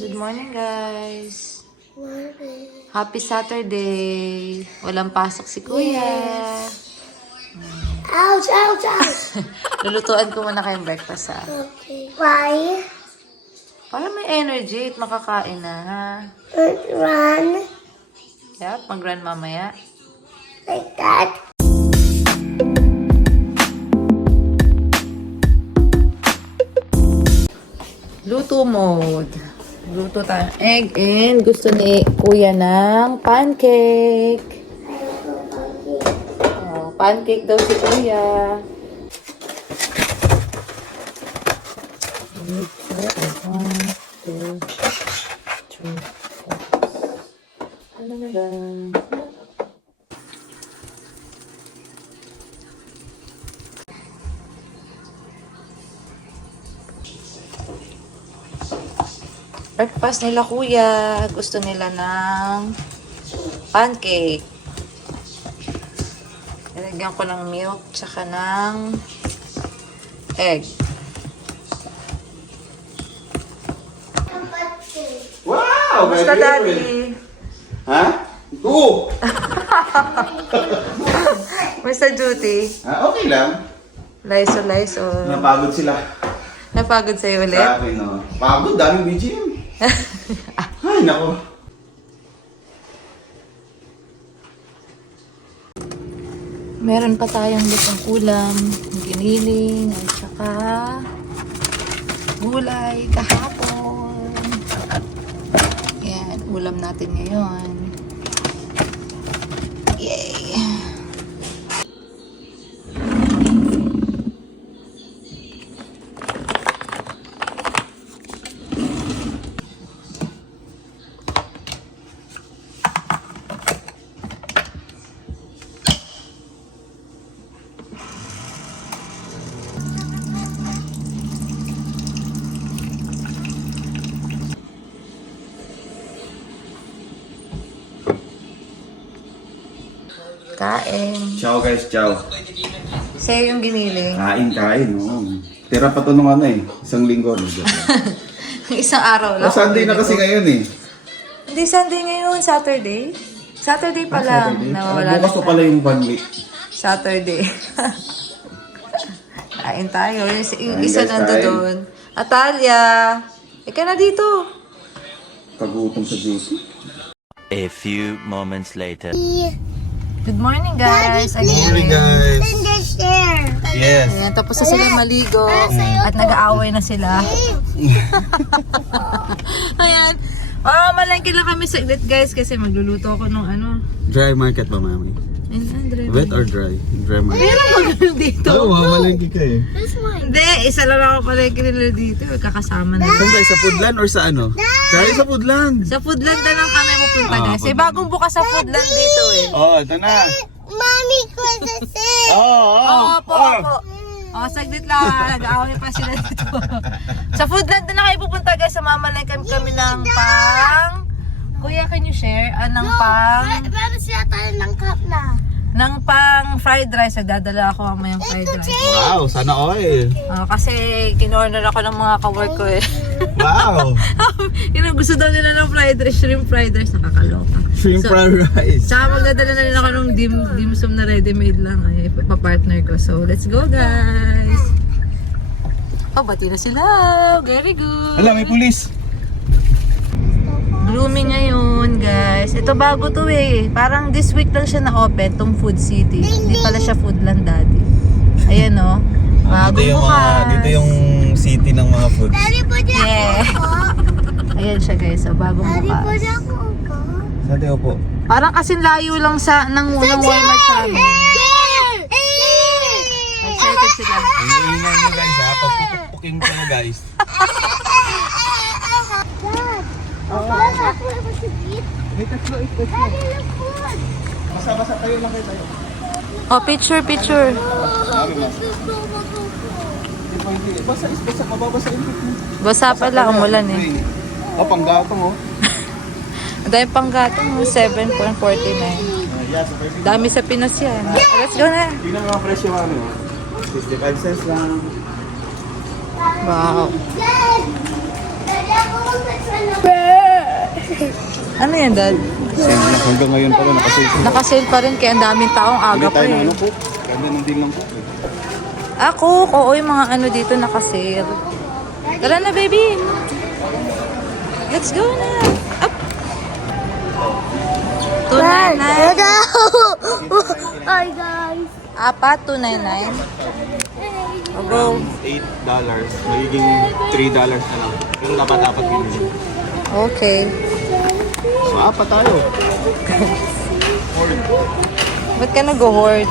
Good morning, guys. Morning. Happy Saturday. Walang pasok si Kuya. Ouch, ouch, ouch. Lulutuan ko muna kayong breakfast, ha? Okay. Why? Para may energy at makakain na, ha? Run Yep, mag-run mamaya. like that. Luto mode. Luto tayo ng egg and gusto ni Kuya ng pancake. Oh, pancake daw si Kuya. One, two, three, four. Ano na lang? Breakfast nila Kuya. Gusto nila ng pancake. Nilagyan ko ng milk tsaka ng egg. Wow! Kamusta, my favorite. Daddy? Ha? Oo! Kamusta duty? Okay lang. Lysol. Napagod sila. Napagod sa'yo ulit? Sa akin, no? Pagod, daming BGM. Ay, nako. Meron pa tayong lutong ulam, giniling, at saka gulay kahapon. Yan, ulam natin ngayon. Yay! Kain. Ciao guys, ciao. Sa'yo yung giniling. Kain, no? Tira pa to nung ano eh. Isang linggo. Isang araw lang. Sunday na kasi ngayon eh. Hindi Sunday ngayon, Saturday. Saturday pa lang. Saturday. Nawawala Bukas pa pala yung 1 week. Saturday. Kain tayo. Yung Kain, isa guys, nando kain. doon. Atalia! Ika na dito. Pagutom sa duty. A few moments later. Good morning, guys. Morning guys. Then the share. Yes. Ayan, tapos na sila maligo. At nag-aaway na sila. Ayan. Malangki lang kami saglit, guys, kasi magluluto ako ng ano. Dry market ba, mami? Wet or dry? Dry market. Meron ba ganun dito? Oo, mamalengke ka eh. This one. Hindi, isa lang ako palengke nila dito. Kakasama na. Saan guys? Sa Foodland or sa ano? Dry sa Foodland. Sa Foodland na lang kami pupunta, guys. Eh, bagong bukas sa Foodland dito eh. Oh, ito na. Mommy was the same. Oo, opo. Saglit lang. Nag-aaway pa sila dito. Sa Foodland na kayo pupunta, guys. Samamalay kami ng pang... Kuya, can you share? Ng pang... Meron siya tayo ng cup na. Ng pang fried rice. Nagdadala ako mamayang fried rice. Wow, sana all. Kasi kinorder ako ng mga kawork ko eh. Wow. Yun, gusto daw nila ng fried rice, shrimp fried rice. Nakakaloka. Shrimp fried rice. Tsaka magdadala na rin ako ng dim sum na ready-made lang eh, pa-partner ko. So, let's go guys! Oh, bati na sila! Very good! Hala, may pulis. Gloomy ngayon, guys. Ito bago to eh. Parang this week lang siya na-open, tong Food City. Hindi pala siya Foodland dati. Ayan o. Bago bukas. Dito yung city ng mga foods. Daddy, pwede ako Yeah. upo? Ayan siya guys, so bagong Daddy, bukas. pwede ako upo? Saan tayo po? Parang kasing layo lang ng Walmart sa amin. Excited sila. Ingay nyo guys ha, pagpupukin ko na guys. Dad, ako to eat. May tatlo ito. Daddy, look food. Basa-basa tayo lang kayo tayo. Oh, picture. This is so Basa, mababasa yung Basa pala, umulan eh. Oh, panggatong oh. Dahil panggatong, 7.49. Yeah, sa perfect. Dami sa Pinas yan. Let's go na. Tingnan mga presyo ano. 65 cents lang. Wow. Dad, Ano yan, Dad? Sale na hanggang ngayon pa rin nakasale. Nakasale pa rin kaya ang daming taong aga pa tayo ng eh. ano po. Ganda ng deal lang po. Ako, oo, yung mga ano dito nakasale. Tara na, baby. Let's go na. Up. 299. Hi guys. Apat, 299. O, go. $8. Magiging $3 na lang. Pero dapat pinili. Okay. So, apat tayo. Ba't ka nag-hoard?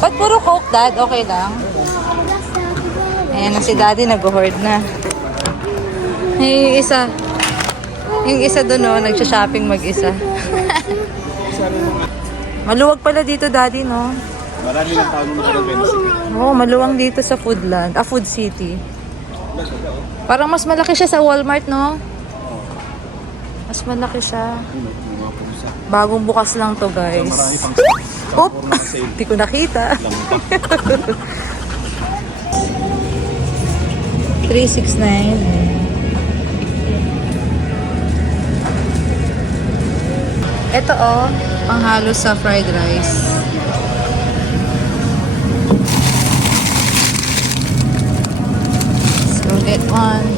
Ba't puro Coke, Dad? Okay lang. Ayan na si Daddy, nag-hoard na. Yung isa doon, no, nagsha-shopping mag-isa. Maluwag pala dito, Daddy, no? Marami lang tao na nag-events. Oo, maluwang dito sa Foodland. Food City. Parang mas malaki siya sa Walmart, no? Mas malaki siya. Mga pusa. Bagong bukas lang to, guys. Marami pang Oop! Hindi ko nakita. 369. Ito panghalo sa fried rice. So get one.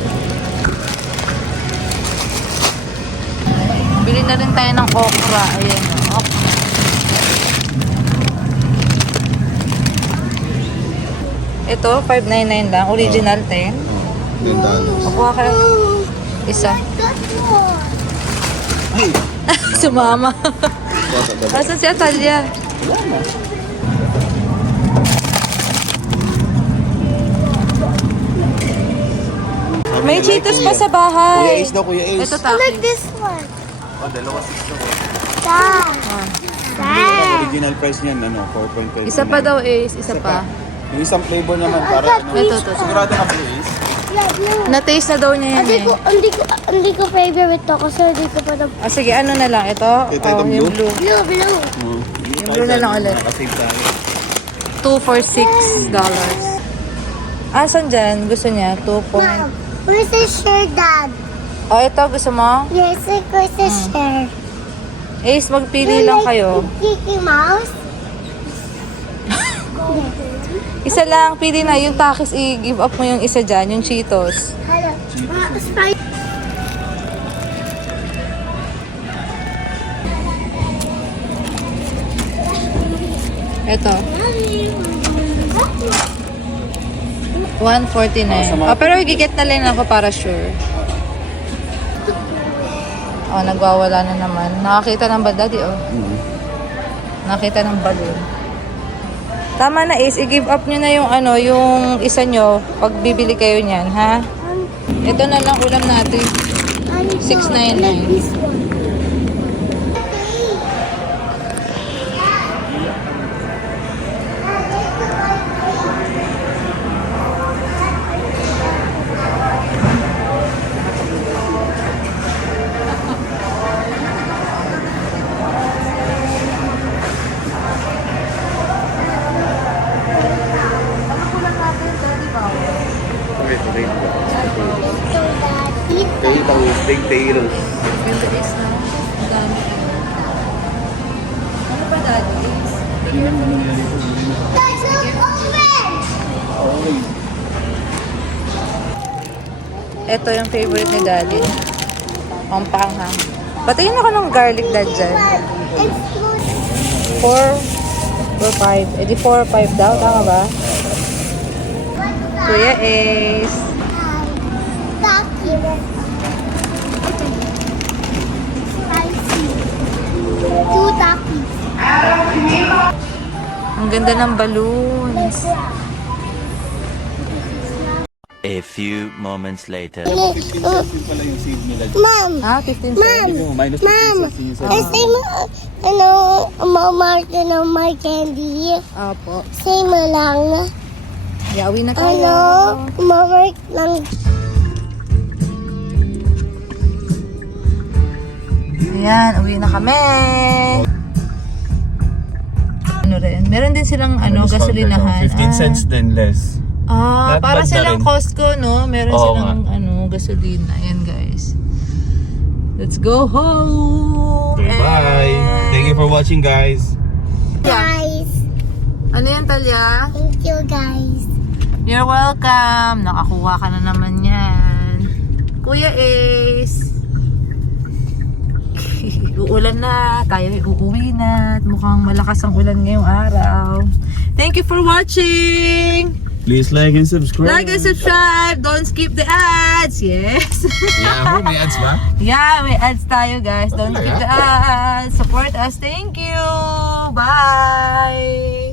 Bili na rin tayo ng okra. Ayan, okra. Ito, 599 lang. Original 10. Makuha kayo. Isa. Sumama. Asan si Atalia? May Cheetos pa sa Kuya bahay. Ace daw, Kuya Ace. Ito I like takis. this one. Oh, dalawa 6 daw. Dad. Dad. Original price niyan, ano, 4.5. Isa pa daw Ace, isa pa. Yung isang flavor naman para ano. Ito. Sigurado ka Kuya Ace? Yeah, blue. Na-taste na daw niya yan Hindi ko favorite to kasi hindi ko pa na... Sige, ano na lang. Ito, Ito, yung blue? blue. Blue. Yung blue na lang ulit. Nakasave tayo. 2 for $6. Asan dyan? Gusto niya? 2 point. Mom, where's the share, Dad? Ito, gusto mo? Yes, where's the share? Ace, magpili lang kayo. Mickey Mouse? Isa lang, pili na. Yung takis, i-give up mo yung isa dyan, yung Cheetos. Hello. Sprite. Ito, 149. Pero giget na lang ako para sure. Nagwawala na naman. Nakakita ng ba, Daddy? Nakita ng balloon. Tama na, Ace. I-give up nyo na yung yung isa nyo pag bibili kayo niyan, ha? Ito na lang ulam natin. 699. This one. Ito itang potatoes. Ito is na. Ang dami. Ano pa, Daddy? Guys, look, open! Ito yung favorite ni Daddy. Pampanghang. Patingin ako ng garlic, Dad, dyan. It's good. 4 or 5. Eh di 4 or 5 daw. Tama ba? Kuya Ace. Taki. Spicy. 2 takis. Ang ganda ng balloons. A few moments later. 15 cents din pala yung save nila. Mom, 15 cents. Minus 15 cents din yung sa say mo, Martin of my candy. Opo. Say mo lang. Yawi na tayo. Mark lang. Ayan, uwi na kami. Ano rin? Meron din silang gasolinahan. 15 cents din less. Para Not bad na silang rin. Costco, no? Meron Oo silang gasolina. Ayan guys. Let's go home! Okay, bye! Thank you for watching, guys! Guys, Ano yan, Talia? thank you guys. You're welcome! Nakakuha ka na naman yan. Kuya Ace! Uulan na. Tayo ay uuwi na. At mukhang malakas ang ulan ngayong araw. Thank you for watching! Please like and subscribe! Like and subscribe! Don't skip the ads! Yes! Yahoo! May ads ba? Yeah, may ads tayo guys. Don't skip the ads. Support us. Thank you. Bye.